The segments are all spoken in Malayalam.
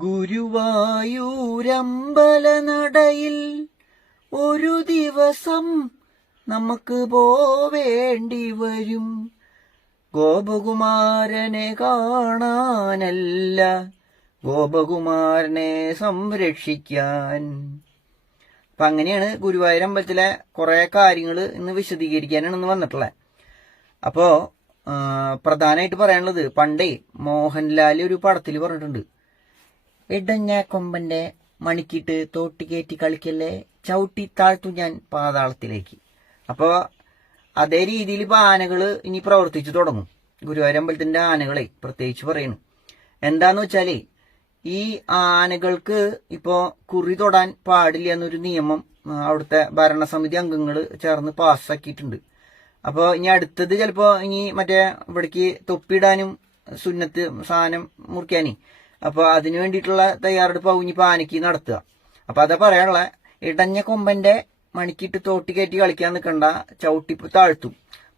ഗുരുവായൂരമ്പലനടയിൽ ഒരു ദിവസം നമുക്ക് പോവേണ്ടി വരും. ഗോപകുമാരനെ കാണാനല്ല, ഗോപകുമാരനെ സംരക്ഷിക്കാൻ. അപ്പൊ അങ്ങനെയാണ് ഗുരുവായൂരമ്പലത്തിലെ കുറെ കാര്യങ്ങൾ ഇന്ന് വിശദീകരിക്കാനാണ് ഇന്ന് വന്നിട്ടുള്ളത്. അപ്പോ പ്രധാനമായിട്ട് പറയാനുള്ളത്, പണ്ടേ മോഹൻലാൽ ഒരു പടത്തിൽ പറഞ്ഞിട്ടുണ്ട്, ഇടഞ്ഞ കൊമ്പന്റെ മണിക്കിട്ട് തോട്ടിക്കയറ്റി കളിക്കല്ലേ, ചവിട്ടി താഴ്ത്തു ഞാൻ പാതാളത്തിലേക്ക്. അപ്പോൾ അതേ രീതിയിൽ ഇപ്പൊ ആനകള് ഇനി പ്രവർത്തിച്ചു തുടങ്ങും. ഗുരുവായൂരമ്പലത്തിന്റെ ആനകളെ പ്രത്യേകിച്ച് പറയുന്നു. എന്താന്ന് വെച്ചാല്, ഈ ആനകൾക്ക് ഇപ്പോ കുറി തൊടാൻ പാടില്ല എന്നൊരു നിയമം അവിടുത്തെ ഭരണസമിതി അംഗങ്ങൾ ചേർന്ന് പാസ്സാക്കിയിട്ടുണ്ട്. അപ്പോൾ ഇനി അടുത്തത് ചിലപ്പോ ഇനി മറ്റേ ഇവിടേക്ക് തൊപ്പിയിടാനും സുന്നത്ത് സാധനം മുറിക്കാനേ, അപ്പൊ അതിനു വേണ്ടിയിട്ടുള്ള തയ്യാറെടുപ്പ് ഇനിയിപ്പോ ആനയ്ക്ക് നടത്തുക. അപ്പൊ അതാ പറയാനുള്ള, ഇടഞ്ഞ കൊമ്പന്റെ മണിക്കിട്ട് തോട്ടി കയറ്റി കളിക്കാൻ നിൽക്കണ്ട, ചവിട്ടി താഴ്ത്തും,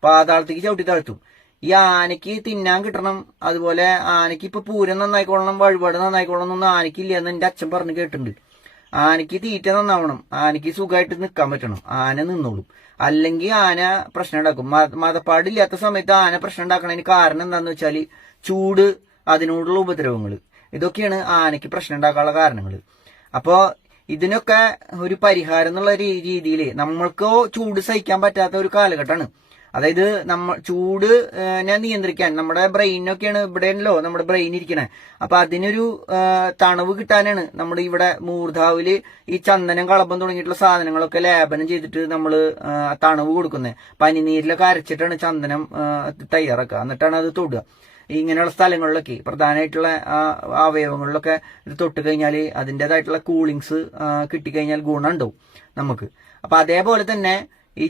പാതാളത്തേക്ക് ചവിട്ടി താഴ്ത്തും. ഈ ആനയ്ക്ക് തിന്നാൻ കിട്ടണം, അതുപോലെ ആനയ്ക്ക് ഇപ്പൊ പൂരം നന്നായിക്കോളണം, വഴിപാട് നന്നായിക്കോളണം എന്നൊന്നും ആനയ്ക്കില്ല എന്ന് എന്റെ അച്ഛൻ പറഞ്ഞു കേട്ടിട്ടുണ്ട്. ആനയ്ക്ക് തീറ്റ നന്നാവണം, ആനയ്ക്ക് സുഖമായിട്ട് നിൽക്കാൻ പറ്റണം, ആന നിന്നോളും. അല്ലെങ്കിൽ ആന പ്രശ്നം ഉണ്ടാക്കും. മതപ്പാടില്ലാത്ത സമയത്ത് ആന പ്രശ്നം ഉണ്ടാക്കണതിന് കാരണം എന്താന്ന് വെച്ചാല് ചൂട്, അതിനോടുള്ള ഉപദ്രവങ്ങൾ, ഇതൊക്കെയാണ് ആനയ്ക്ക് പ്രശ്നം ഉണ്ടാക്കാനുള്ള കാരണങ്ങൾ. അപ്പോ ഇതിനൊക്കെ ഒരു പരിഹാരം എന്നുള്ള രീതിയിൽ നമ്മൾക്കോ ചൂട് സഹിക്കാൻ പറ്റാത്ത ഒരു കാലഘട്ടമാണ്. അതായത് ചൂട് നിയന്ത്രിക്കാൻ നമ്മുടെ ബ്രെയിനൊക്കെയാണ്, ഇവിടെയല്ലോ നമ്മുടെ ബ്രെയിൻ ഇരിക്കണേ. അപ്പൊ അതിനൊരു തണവ് കിട്ടാനാണ് നമ്മൾ ഇവിടെ മൂർധാവില് ഈ ചന്ദനം, കളഭം തുടങ്ങിയിട്ടുള്ള സാധനങ്ങളൊക്കെ ലേപനം ചെയ്തിട്ട് നമ്മൾ തണവ് കൊടുക്കുന്നത്. പനിനീരിലൊക്കെ അരച്ചിട്ടാണ് ചന്ദനം തയ്യാറാക്കുക, എന്നിട്ടാണ് അത് തൊടുക. ഇങ്ങനെയുള്ള സ്ഥലങ്ങളിലൊക്കെ പ്രധാനമായിട്ടുള്ള അവയവങ്ങളിലൊക്കെ ഇത് തൊട്ട് കഴിഞ്ഞാൽ അതിൻ്റെതായിട്ടുള്ള കൂളിങ്സ് കിട്ടിക്കഴിഞ്ഞാൽ ഗുണം ഉണ്ടാവും നമുക്ക്. അപ്പൊ അതേപോലെ തന്നെ ഈ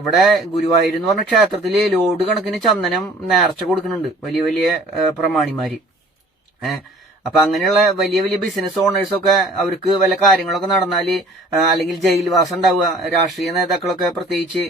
ഇവിടെ ഗുരുവായൂർ എന്ന് പറഞ്ഞ ക്ഷേത്രത്തില് ലോഡ് കണക്കിന് ചന്ദനം നേർച്ച കൊടുക്കുന്നുണ്ട് വലിയ വലിയ പ്രമാണിമാര്. അപ്പൊ അങ്ങനെയുള്ള വലിയ വലിയ ബിസിനസ് ഓണേഴ്സൊക്കെ അവർക്ക് വല്ല കാര്യങ്ങളൊക്കെ നടന്നാല്, അല്ലെങ്കിൽ ജയിൽവാസം ഉണ്ടാവുക, രാഷ്ട്രീയ നേതാക്കളൊക്കെ പ്രത്യേകിച്ച്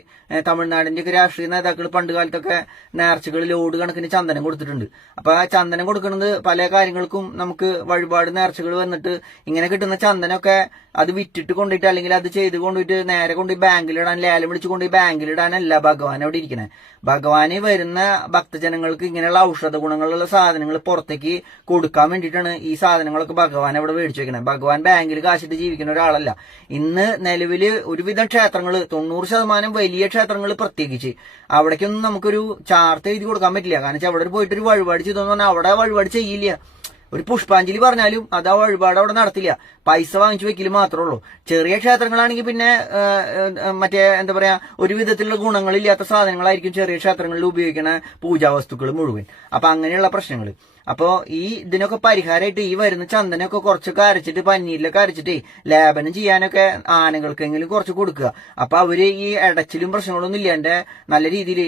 തമിഴ്നാടിന്റെ ഒക്കെ രാഷ്ട്രീയ നേതാക്കൾ പണ്ട് കാലത്തൊക്കെ നേർച്ചകൾ ലോഡ് കണക്കിന് ചന്ദനം കൊടുത്തിട്ടുണ്ട്. അപ്പൊ ആ ചന്ദനം കൊടുക്കുന്നത് പല കാര്യങ്ങൾക്കും നമുക്ക് വഴിപാട് നേർച്ചകൾ വന്നിട്ട് ഇങ്ങനെ കിട്ടുന്ന ചന്ദനമൊക്കെ അത് വിറ്റിട്ട് കൊണ്ടുപോയിട്ട്, അല്ലെങ്കിൽ അത് ചെയ്ത് കൊണ്ടുപോയിട്ട് നേരെ കൊണ്ടുപോയി ബാങ്കിലിടാൻ, ലേലം വിളിച്ച് കൊണ്ടുപോയി ബാങ്കിലിടാനല്ല ഭഗവാൻ അവിടെ ഇരിക്കണേ. ഭഗവാന് വരുന്ന ഭക്തജനങ്ങൾക്ക് ഇങ്ങനെയുള്ള ഔഷധ ഗുണങ്ങളുള്ള സാധനങ്ങൾ പുറത്തേക്ക് കൊടുക്കാൻ വേണ്ടിയിട്ടാണ് ഈ സാധനങ്ങളൊക്കെ ഭഗവാൻ അവിടെ മേടിച്ചു വെക്കണേ. ഭഗവാൻ ബാങ്കിൽ കാശിട്ട് ജീവിക്കുന്ന ഒരാളല്ല. ഇന്ന് നിലവില് ഒരുവിധം ക്ഷേത്രങ്ങൾ, 90% വലിയ ക്ഷേത്രങ്ങൾ പ്രത്യേകിച്ച്, അവിടേക്കൊന്നും നമുക്കൊരു ചാർട്ട് എഴുതി കൊടുക്കാൻ പറ്റില്ല. കാരണം വെച്ചാൽ അവിടെ പോയിട്ട് ഒരു വഴിപാട് ചെയ്തോന്ന് പറഞ്ഞാൽ അവിടെ വഴിപാട് ചെയ്യില്ല. ഒരു പുഷ്പാഞ്ജലി പറഞ്ഞാലും അത് ആ വഴിപാട് അവിടെ നടത്തില്ല, പൈസ വാങ്ങിച്ചു വെക്കല് മാത്രമേ ഉള്ളൂ. ചെറിയ ക്ഷേത്രങ്ങളാണെങ്കിൽ പിന്നെ മറ്റേ എന്താ പറയാ, ഒരു വിധത്തിലുള്ള ഗുണങ്ങളില്ലാത്ത സാധനങ്ങളായിരിക്കും ചെറിയ ക്ഷേത്രങ്ങളിൽ ഉപയോഗിക്കുന്ന പൂജാവസ്തുക്കൾ മുഴുവൻ. അപ്പൊ അങ്ങനെയുള്ള പ്രശ്നങ്ങൾ. അപ്പോ ഈ ഇതിനൊക്കെ പരിഹാരമായിട്ട് ഈ വരുന്ന ചന്ദനമൊക്കെ കുറച്ചൊക്കെ അരച്ചിട്ട്, പന്നീരിലൊക്കെ അരച്ചിട്ട് ലേപനം ചെയ്യാനൊക്കെ ആനകൾക്കെങ്കിലും കുറച്ച് കൊടുക്കുക. അപ്പൊ അവര് ഈ ഇടച്ചിലും പ്രശ്നങ്ങളൊന്നും ഇല്ലാണ്ട് നല്ല രീതിയിൽ,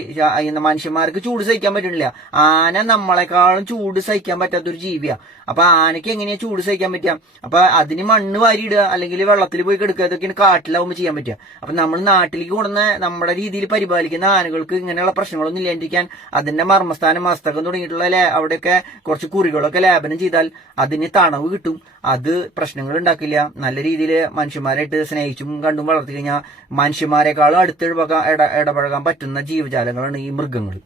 മനുഷ്യന്മാർക്ക് ചൂട് സഹിക്കാൻ പറ്റണില്ല. ആന നമ്മളെക്കാളും ചൂട് സഹിക്കാൻ പറ്റാത്തൊരു ജീവിയാ. അപ്പൊ ആനയ്ക്ക് എങ്ങനെയാ ചൂട് സഹിക്കാൻ പറ്റുക? അപ്പൊ അതിന് മണ്ണ് വാരിയിടുക, അല്ലെങ്കിൽ വെള്ളത്തിൽ പോയി കിടക്കുക, ഇതൊക്കെയാണ് കാട്ടിലാവുമ്പോൾ ചെയ്യാൻ പറ്റുക. അപ്പൊ നമ്മൾ നാട്ടിലേക്ക് കൊണ്ടുവന്ന നമ്മുടെ രീതിയിൽ പരിപാലിക്കുന്ന ആനകൾക്ക് ഇങ്ങനെയുള്ള പ്രശ്നങ്ങളൊന്നും ഇല്ലാണ്ടിരിക്കാൻ അതിന്റെ മർമ്മസ്ഥാനം, മസ്തകം തുടങ്ങിയിട്ടുള്ള അവിടെയൊക്കെ കുറച്ച് കുറികളൊക്കെ ലേപനം ചെയ്താൽ അതിന് തണവ് കിട്ടും. അത് പ്രശ്നങ്ങൾ ഉണ്ടാക്കില്ല. നല്ല രീതിയിൽ മനുഷ്യന്മാരായിട്ട് സ്നേഹിച്ചും കണ്ടും വളർത്തി കഴിഞ്ഞാൽ മനുഷ്യന്മാരെക്കാളും ഇടപഴകാൻ പറ്റുന്ന ജീവജാലങ്ങളാണ് ഈ മൃഗങ്ങൾ.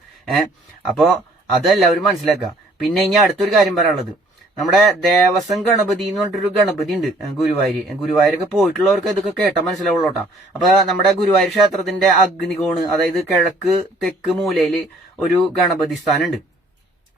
അപ്പോ അതെല്ലാവരും മനസ്സിലാക്കുക. പിന്നെ ഇനി അടുത്തൊരു കാര്യം പറയാനുള്ളത്, നമ്മുടെ ദേവസ്വം ഗണപതി എന്ന് പറഞ്ഞിട്ടൊരു ഗണപതി ഉണ്ട് ഗുരുവായൂരൊക്കെ പോയിട്ടുള്ളവർക്ക് ഇതൊക്കെ കേട്ടാൽ മനസ്സിലാവുള്ളൂട്ടാ. അപ്പൊ നമ്മുടെ ഗുരുവായൂർ ക്ഷേത്രത്തിന്റെ അഗ്നികോണ്, അതായത് കിഴക്ക് തെക്ക് മൂലയില് ഒരു ഗണപതി സ്ഥാനം ഉണ്ട്.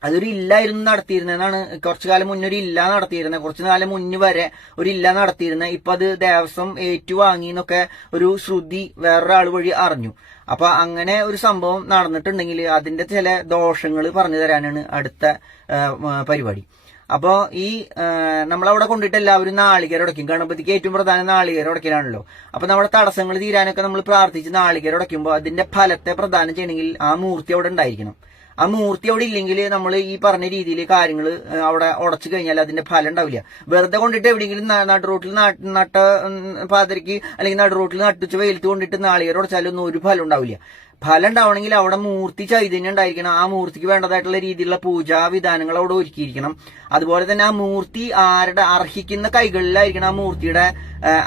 അതൊരു ഇല്ലായിരുന്നു നടത്തിയിരുന്നെന്നാണ്. കുറച്ചു കാലം മുന്നേ ഒരു ഇല്ല നടത്തിയിരുന്നത്, കുറച്ചു കാലം മുന്നേ വരെ ഒരു ഇല്ല നടത്തിയിരുന്നത്. ഇപ്പൊ അത് ദേവസ്വം ഏറ്റുവാങ്ങി എന്നൊക്കെ ഒരു ശ്രുതി വേറൊരാൾ വഴി അറിഞ്ഞു. അപ്പൊ അങ്ങനെ ഒരു സംഭവം നടന്നിട്ടുണ്ടെങ്കിൽ അതിന്റെ ചില ദോഷങ്ങൾ പറഞ്ഞു തരാനാണ് അടുത്ത പരിപാടി. അപ്പോ ഈ നമ്മളവിടെ കൊണ്ടിട്ട് എല്ലാവരും നാളികേരം ഉടയ്ക്കും. ഗണപതിക്ക് ഏറ്റവും പ്രധാനം നാളികേരം ഉടയ്ക്കലാണല്ലോ. അപ്പൊ നമ്മുടെ തടസ്സങ്ങൾ തീരാനൊക്കെ നമ്മൾ പ്രാർത്ഥിച്ച് നാളികേരം ഉടയ്ക്കുമ്പോൾ അതിന്റെ ഫലത്തെ പ്രദാനം ചെയ്യണമെങ്കിൽ ആ മൂർത്തി അവിടെ ഉണ്ടായിരിക്കണം. ആ മൂർത്തി അവിടെ ഇല്ലെങ്കിൽ നമ്മൾ ഈ പറഞ്ഞ രീതിയിൽ കാര്യങ്ങൾ അവിടെ ഉടച്ചു കഴിഞ്ഞാൽ അതിന്റെ ഫലം ഉണ്ടാവില്ല. വെറുതെ കൊണ്ടിട്ട് എവിടെയെങ്കിലും നടുറോട്ടിൽ നട്ട പാതിരയ്ക്ക് അല്ലെങ്കിൽ നടുറോട്ടിൽ നട്ടുച്ച വെയിലത്ത് കൊണ്ടിട്ട് നാളികേരം ഉടച്ചാലൊന്നും ഒരു ഫലം ഉണ്ടാവില്ല. ഫലം ഉണ്ടാവണമെങ്കിൽ അവിടെ മൂർത്തി ചൈതന്യം ഉണ്ടായിരിക്കണം. ആ മൂർത്തിക്ക് വേണ്ടതായിട്ടുള്ള രീതിയിലുള്ള പൂജാ വിധാനങ്ങൾ അവിടെ ഒരുക്കിയിരിക്കണം. അതുപോലെ തന്നെ ആ മൂർത്തി ആരുടെ അർഹിക്കുന്ന കൈകളിലായിരിക്കണം. ആ മൂർത്തിയുടെ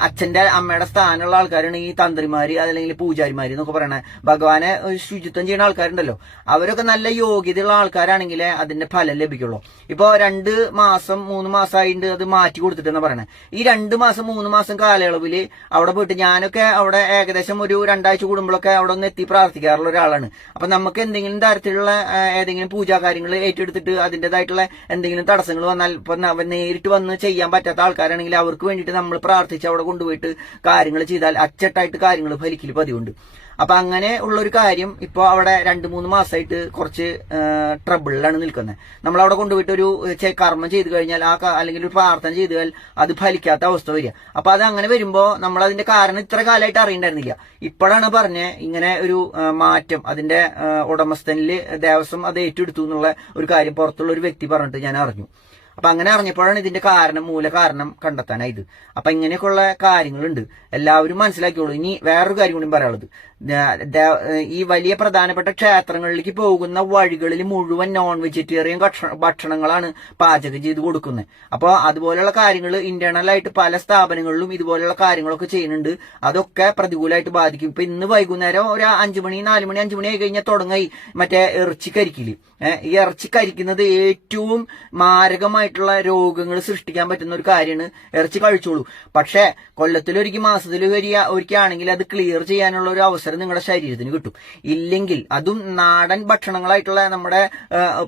അച്ഛന്റെ അമ്മയുടെ സ്ഥാനമുള്ള ആൾക്കാരാണ് ഈ തന്ത്രിമാര് അതല്ലെങ്കിൽ പൂജാരിമാര് എന്നൊക്കെ പറയണേ. ഭഗവാനെ ശുചിത്വം ചെയ്യുന്ന ആൾക്കാരുണ്ടല്ലോ, അവരൊക്കെ നല്ല യോഗ്യതയുള്ള ആൾക്കാരാണെങ്കിലേ അതിന്റെ ഫലം ലഭിക്കുള്ളൂ. ഇപ്പൊ 2 മാസം 3 മാസമായിട്ട് അത് മാറ്റി കൊടുത്തിട്ടെന്ന് പറയണേ. ഈ 2 മാസം 3 മാസം കാലയളവില് അവിടെ പോയിട്ട് ഞാനൊക്കെ അവിടെ ഏകദേശം ഒരു 2 ആഴ്ച കൂടുമ്പോഴൊക്കെ അവിടെ ഒന്ന് എത്തി പ്രാർത്ഥിക്കാറുള്ള ഒരാളാണ്. അപ്പൊ നമുക്ക് എന്തെങ്കിലും തരത്തിലുള്ള ഏതെങ്കിലും പൂജാ കാര്യങ്ങൾ ഏറ്റെടുത്തിട്ട് അതിൻ്റെതായിട്ടുള്ള എന്തെങ്കിലും തടസ്സങ്ങൾ വന്നാൽ ഇപ്പൊ നേരിട്ട് വന്ന് ചെയ്യാൻ പറ്റാത്ത ആൾക്കാരാണെങ്കിൽ അവർക്ക് വേണ്ടിയിട്ട് നമ്മൾ പ്രാർത്ഥിച്ച് അവിടെ കൊണ്ടുപോയിട്ട് കാര്യങ്ങൾ ചെയ്താൽ അച്ചട്ടായിട്ട് കാര്യങ്ങൾ ഫലിക്കൽ പതിവുണ്ട്. അപ്പൊ അങ്ങനെ ഉള്ളൊരു കാര്യം ഇപ്പൊ അവിടെ 2-3 മാസമായിട്ട് കുറച്ച് ട്രബിളിലാണ് നിൽക്കുന്നത്. നമ്മൾ അവിടെ കൊണ്ടുപോയിട്ട് ഒരു കർമ്മം ചെയ്തു കഴിഞ്ഞാൽ അല്ലെങ്കിൽ ഒരു പ്രാർത്ഥന ചെയ്തു കഴിഞ്ഞാൽ അത് ഫലിക്കാത്ത അവസ്ഥ വരിക. അപ്പൊ അത് അങ്ങനെ വരുമ്പോ നമ്മൾ അതിന്റെ കാരണം ഇത്ര കാലമായിട്ട് അറിയണ്ടായിരുന്നില്ല. ഇപ്പോഴാണ് പറഞ്ഞ് ഇങ്ങനെ ഒരു മാറ്റം അതിന്റെ ഉടമസ്ഥനില് ദേവസ്വം അത് ഏറ്റെടുത്തു എന്നുള്ള ഒരു കാര്യം പുറത്തുള്ള ഒരു വ്യക്തി പറഞ്ഞിട്ട് ഞാൻ അറിഞ്ഞു. അപ്പൊ അങ്ങനെ അറിഞ്ഞപ്പോഴാണ് ഇതിന്റെ മൂല കാരണം കണ്ടെത്താനായത്. അപ്പൊ ഇങ്ങനെയൊക്കെയുള്ള കാര്യങ്ങളുണ്ട്, എല്ലാവരും മനസ്സിലാക്കിയോളൂ. ഇനി വേറൊരു കാര്യം കൂടി പറയാനുള്ളത്, ഈ വലിയ പ്രധാനപ്പെട്ട ക്ഷേത്രങ്ങളിലേക്ക് പോകുന്ന വഴികളിൽ മുഴുവൻ നോൺ വെജിറ്റേറിയൻ ഭക്ഷണങ്ങളാണ് പാചകം ചെയ്ത് കൊടുക്കുന്നത്. അപ്പോൾ അതുപോലെയുള്ള കാര്യങ്ങൾ ഇന്റേണൽ ആയിട്ട് പല സ്ഥാപനങ്ങളിലും ഇതുപോലെയുള്ള കാര്യങ്ങളൊക്കെ ചെയ്യുന്നുണ്ട്. അതൊക്കെ പ്രതികൂലമായിട്ട് ബാധിക്കും. ഇപ്പൊ ഇന്ന് വൈകുന്നേരം ഒരു 5 മണി 4 മണി 5 മണി ആയി കഴിഞ്ഞാൽ തുടങ്ങി മറ്റേ ഇറച്ചി കരിക്കില്. ഈ ഇറച്ചി കരിക്കുന്നത് ഏറ്റവും മാരകമായിട്ടുള്ള രോഗങ്ങൾ സൃഷ്ടിക്കാൻ പറ്റുന്ന ഒരു കാര്യമാണ്. ഇറച്ചി കഴിച്ചോളൂ, പക്ഷെ കൊല്ലത്തിലൊരിക്കൽ ഒരിക്കലാണെങ്കിൽ അത് ക്ലിയർ ചെയ്യാനുള്ള ഒരു അവസരം നിങ്ങളുടെ ശരീരത്തിന് കിട്ടും. ഇല്ലെങ്കിൽ അതും നാടൻ ഭക്ഷണങ്ങളായിട്ടുള്ള നമ്മുടെ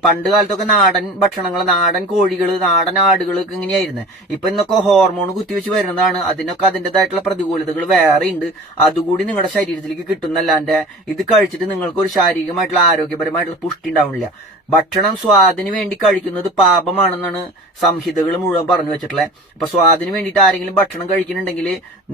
പണ്ട് കാലത്തൊക്കെ നാടൻ ഭക്ഷണങ്ങൾ, നാടൻ കോഴികൾ, നാടൻ ആടുകളൊക്കെ ഇങ്ങനെയായിരുന്നു. ഇപ്പൊ ഇന്നൊക്കെ ഹോർമോൺ കുത്തിവെച്ച് വരുന്നതാണ്. അതിനൊക്കെ അതിൻ്റെതായിട്ടുള്ള പ്രതികൂലതകൾ വേറെ ഉണ്ട്. അതുകൂടി നിങ്ങളുടെ ശരീരത്തിലേക്ക് കിട്ടുന്നല്ലാണ്ട് ഇത് കഴിച്ചിട്ട് നിങ്ങൾക്ക് ഒരു ശാരീരികമായിട്ടുള്ള ആരോഗ്യപരമായിട്ടുള്ള പുഷ്ടി ഉണ്ടാവുന്നില്ല. ഭക്ഷണം സ്വാദിന് വേണ്ടി കഴിക്കുന്നത് പാപമാണെന്നാണ് സംഹിതകൾ മുഴുവൻ പറഞ്ഞു വെച്ചിട്ടുള്ളത്. അപ്പൊ സ്വാദിന് വേണ്ടിയിട്ട് ആരെങ്കിലും ഭക്ഷണം കഴിക്കുന്നുണ്ടെങ്കിൽ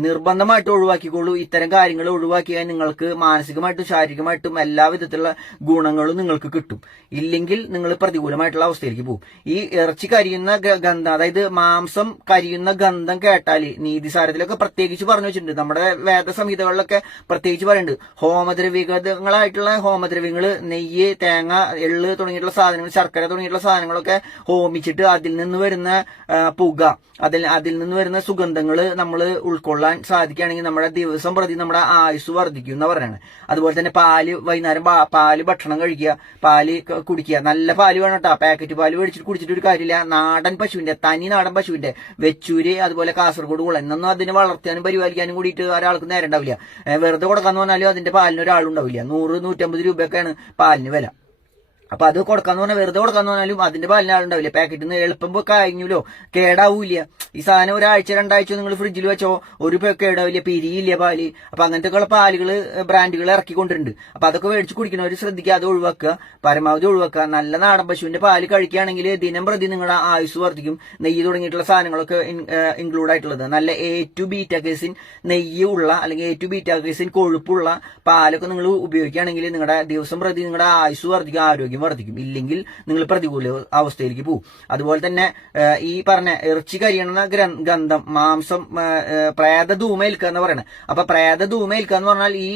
നിർബന്ധമായിട്ട് ഒഴിവാക്കിക്കോളൂ. ഇത്തരം കാര്യങ്ങൾ ഒഴിവാക്കിയാൽ നിങ്ങൾക്ക് മാനസികമായിട്ടും ശാരീരികമായിട്ടും എല്ലാ വിധത്തിലുള്ള ഗുണങ്ങളും നിങ്ങൾക്ക് കിട്ടും. ഇല്ലെങ്കിൽ നിങ്ങൾ പ്രതികൂലമായിട്ടുള്ള അവസ്ഥയിലേക്ക് പോകും. ഈ ഇറച്ചി കരിയുന്ന ഗന്ധം, അതായത് മാംസം കരിയുന്ന ഗന്ധം കേട്ടാൽ നീതിസാരത്തിലൊക്കെ പ്രത്യേകിച്ച് പറഞ്ഞു വെച്ചിട്ടുണ്ട്. നമ്മുടെ വേദസംഹിതകളിലൊക്കെ പ്രത്യേകിച്ച് പറയുന്നുണ്ട്. ഹോമദ്രവ്യങ്ങളായിട്ടുള്ള ഹോമദ്രവ്യങ്ങൾ, നെയ്യ്, തേങ്ങ, എള്ള് തുടങ്ങിയിട്ടുള്ള സാധനങ്ങൾ, ശർക്കര തുടങ്ങിയിട്ടുള്ള സാധനങ്ങളൊക്കെ ഹോമിച്ചിട്ട് അതിൽ നിന്ന് വരുന്ന പുക, അതിൽ നിന്ന് വരുന്ന സുഗന്ധങ്ങൾ നമ്മൾ ഉൾക്കൊള്ളാൻ സാധിക്കുകയാണെങ്കിൽ നമ്മുടെ ദിവസം പ്രതി നമ്മുടെ ആയുസ് വർദ്ധിക്കും എന്ന് പറയുന്നത്. അതുപോലെ തന്നെ വൈകുന്നേരം പാല് ഭക്ഷണം കഴിക്കുക, പാല് കുടിക്കുക. നല്ല പാല് വേണം കേട്ടോ. പാക്കറ്റ് പാല് മേടിച്ചിട്ട് കുടിച്ചിട്ട് ഒരു കാര്യമില്ല. നാടൻ പശുവിന്റെ, തനി നാടൻ പശുവിന്റെ, വെച്ചൂര് അതുപോലെ കാസർഗോഡ് കുളം, എന്നൊന്നും അതിനെ വളർത്താനും പരിപാലിക്കാനും കൂടിയിട്ട് ഒരാൾക്ക് നേരം ഉണ്ടാവില്ല. വെറുതെ കൊടുക്കാന്ന് പറഞ്ഞാലും അതിന്റെ പാലിന് ഒരാളുണ്ടാവില്ല. 100-150 രൂപയൊക്കെയാണ് പാലിന് വില. അപ്പൊ അത് കൊടുക്കാന്ന് പറഞ്ഞാൽ, വെറുതെ കൊടുക്കാന്ന് പറഞ്ഞാലും അതിന്റെ പാലിന് ആളുണ്ടാവില്ല. പാക്കറ്റിൽ നിന്ന് എളുപ്പം കഴിഞ്ഞല്ലോ, കേടാവൂല. ഈ സാധനം 1-2 ആഴ്ച നിങ്ങൾ ഫ്രിഡ്ജിൽ വെച്ചോ, ഒരു കേടാവില്ല, പിരിയില്ല പാല്. അപ്പൊ അങ്ങനത്തെ പാലുകള് ബ്രാൻഡുകൾ ഇറക്കിക്കൊണ്ടിട്ടുണ്ട്. അപ്പൊ അതൊക്കെ മേടിച്ച് കുടിക്കുന്നവർ ശ്രദ്ധിക്കുക, അത് ഒഴിവാക്കുക, പരമാവധി ഒഴിവാക്കുക. നല്ല നാടൻ പശുവിന്റെ പാല് കഴിക്കുകയാണെങ്കിൽ ദിനം പ്രതി നിങ്ങളുടെ ആയുസ് വർദ്ധിക്കും. നെയ്യ് തുടങ്ങിയിട്ടുള്ള സാധനങ്ങളൊക്കെ ഇൻക്ലൂഡ് ആയിട്ടുള്ളത്, നല്ല A to ബീറ്റ കേസിൻ നെയ്യ് ഉള്ള അല്ലെങ്കിൽ A to ബീറ്റ കേസിൻ കൊഴുപ്പുള്ള പാലൊക്കെ നിങ്ങൾ ഉപയോഗിക്കുകയാണെങ്കിൽ നിങ്ങളുടെ ദിവസം പ്രതി നിങ്ങളുടെ ആയുസ് വർദ്ധിക്കും, ആരോഗ്യം വർദ്ധിക്കും. ഇല്ലെങ്കിൽ നിങ്ങൾ പ്രതികൂല അവസ്ഥയിലേക്ക് പോകും. അതുപോലെ തന്നെ ഈ പറഞ്ഞ ഇറച്ചി കരിയണ ഗന്ധം, മാംസം, പ്രേതധൂമേൽക്കുക എന്ന് പറയണത്. അപ്പൊ പ്രേതധൂമേൽക്കുക എന്ന് പറഞ്ഞാൽ ഈ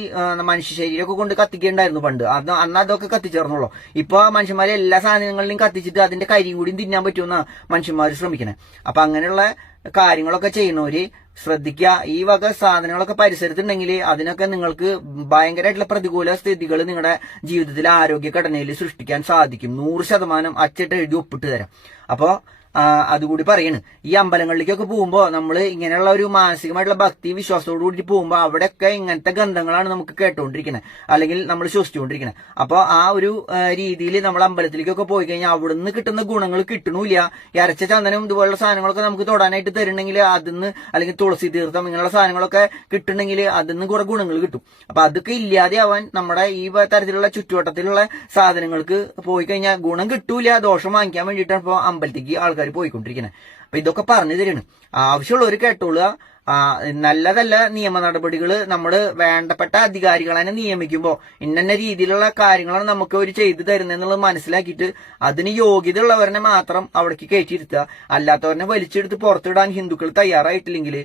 മനുഷ്യ ശരീരമൊക്കെ കൊണ്ട് കത്തിക്കേണ്ടായിരുന്നു പണ്ട്. അന്ന് അതൊക്കെ കത്തിച്ചേർന്നുള്ളൂ. ഇപ്പൊ മനുഷ്യന്മാരെ എല്ലാ സാധനങ്ങളിലും കത്തിച്ചിട്ട് അതിന്റെ കരിയും കൂടി തിന്നാൻ പറ്റുമെന്നാ മനുഷ്യന്മാർ ശ്രമിക്കണേ. അപ്പൊ അങ്ങനെയുള്ള കാര്യങ്ങളൊക്കെ ചെയ്യുന്നവര് ശ്രദ്ധിക്കുക. ഈ വക സാധനങ്ങളൊക്കെ പരിസരത്തുണ്ടെങ്കിൽ അതിനൊക്കെ നിങ്ങൾക്ക് ഭയങ്കരമായിട്ടുള്ള പ്രതികൂല സ്ഥിതികൾ നിങ്ങളുടെ ജീവിതത്തിൽ ആരോഗ്യഘടനയിൽ സൃഷ്ടിക്കാൻ സാധിക്കും. 100% അച്ചിട്ട് എഴുതി ഒപ്പിട്ട് തരാം. അപ്പോ അതുകൂടി പറയണ്. ഈ അമ്പലങ്ങളിലേക്കൊക്കെ പോകുമ്പോൾ നമ്മൾ ഇങ്ങനെയുള്ള ഒരു മാനസികമായിട്ടുള്ള ഭക്തി വിശ്വാസത്തോടു കൂടി പോകുമ്പോൾ അവിടെയൊക്കെ ഇങ്ങനത്തെ ഗന്ധങ്ങളാണ് നമുക്ക് കേട്ടുകൊണ്ടിരിക്കുന്നത്, അല്ലെങ്കിൽ നമ്മൾ ശ്വസിച്ചുകൊണ്ടിരിക്കുന്നത്. അപ്പോൾ ആ ഒരു രീതിയിൽ നമ്മൾ അമ്പലത്തിലേക്കൊക്കെ പോയി കഴിഞ്ഞാൽ അവിടുന്ന് കിട്ടുന്ന ഗുണങ്ങൾ കിട്ടണില്ല. അരച്ച ചന്ദനം ഇതുപോലുള്ള സാധനങ്ങളൊക്കെ നമുക്ക് തൊടാനായിട്ട് തരണമെങ്കിൽ അതിന്ന്, അല്ലെങ്കിൽ തുളസി തീർത്ഥം ഇങ്ങനെയുള്ള സാധനങ്ങളൊക്കെ കിട്ടണമെങ്കിൽ അതിന്ന് കുറെ ഗുണങ്ങൾ കിട്ടും. അപ്പൊ അതൊക്കെ ഇല്ലാതെയാവാൻ നമ്മുടെ ഈ തരത്തിലുള്ള ചുറ്റുവട്ടത്തിലുള്ള സാധനങ്ങൾക്ക് പോയി കഴിഞ്ഞാൽ ഗുണം കിട്ടൂല, ദോഷം വാങ്ങിക്കാൻ വേണ്ടിയിട്ടാണ് ഇപ്പോൾ അമ്പലത്തേക്ക് ആൾക്കാർ പോയിക്കൊണ്ടിരിക്കുന്നത്. അപ്പൊ ഇതൊക്കെ പറഞ്ഞു തരാണ്, ആവശ്യമുള്ളവർ കേട്ടോളുക. നല്ലതല്ല നിയമ നടപടികൾ നമ്മൾ വേണ്ടപ്പെട്ട അധികാരികളെ നിയമിക്കുമ്പോൾ ഇന്ന രീതിയിലുള്ള കാര്യങ്ങളാണ് നമുക്ക് അവർ ചെയ്തു തരുന്നതെന്നുള്ളത് മനസ്സിലാക്കിയിട്ട് അതിന് യോഗ്യതയുള്ളവരെ മാത്രം അവിടേക്ക് കയറ്റിയിരുത്തുക. അല്ലാത്തവരെ വലിച്ചെടുത്ത് പുറത്തിടാൻ ഹിന്ദുക്കൾ തയ്യാറായിട്ടില്ലെങ്കിൽ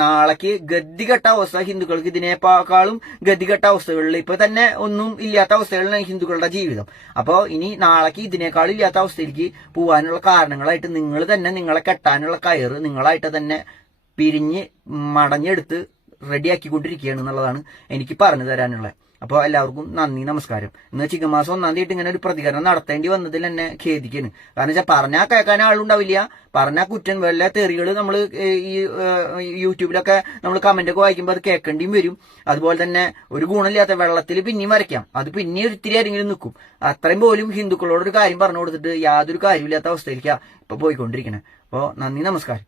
നാളേക്ക് ഗതികെട്ട അവസ്ഥ ഹിന്ദുക്കൾക്ക് ഇതിനേക്കാളും ഗതികെട്ട അവസ്ഥകളിൽ ഇപ്പൊ തന്നെ ഒന്നും ഇല്ലാത്ത അവസ്ഥകളിലാണ് ഹിന്ദുക്കളുടെ ജീവിതം. അപ്പോ ഇനി നാളേക്ക് ഇതിനേക്കാളും ഇല്ലാത്ത അവസ്ഥയിലേക്ക് പോകാനുള്ള കാരണങ്ങളായിട്ട് നിങ്ങൾ തന്നെ നിങ്ങളെ കെട്ടാനുള്ള കയറ് നിങ്ങളായിട്ട് തന്നെ പിരിഞ്ഞ് മടഞ്ഞെടുത്ത് റെഡിയാക്കിക്കൊണ്ടിരിക്കുകയാണ് എന്നുള്ളതാണ് എനിക്ക് പറഞ്ഞു തരാനുള്ളത്. അപ്പോൾ എല്ലാവർക്കും നന്ദി, നമസ്കാരം. ഇന്ന് ചിങ്ങ മാസം 1-ാം തീയതി ഇങ്ങനെ ഒരു പ്രതികരണം നടത്തേണ്ടി വന്നതിൽ എന്നെ ഖേദിക്കുന്നു. കാരണം വെച്ചാൽ പറഞ്ഞാൽ കേൾക്കാൻ ആളുണ്ടാവില്ല, പറഞ്ഞാൽ കുറ്റം വല്ല തെറികൾ നമ്മൾ ഈ യൂട്യൂബിലൊക്കെ നമ്മൾ കമന്റ് ഒക്കെ വായിക്കുമ്പോൾ അത് കേൾക്കേണ്ടിയും വരും. അതുപോലെ തന്നെ ഒരു ഗുണമില്ലാത്ത വെള്ളത്തിൽ പിന്നെയും വരയ്ക്കാം, അത് പിന്നെ ഒരിത്തിരി ആരെങ്കിലും നിൽക്കും. അത്രയും പോലും ഹിന്ദുക്കളോടൊരു കാര്യം പറഞ്ഞു കൊടുത്തിട്ട് യാതൊരു കാര്യമില്ലാത്ത അവസ്ഥയിലേക്കാണ് ഇപ്പൊ പോയിക്കൊണ്ടിരിക്കണേ. അപ്പോൾ നന്ദി, നമസ്കാരം.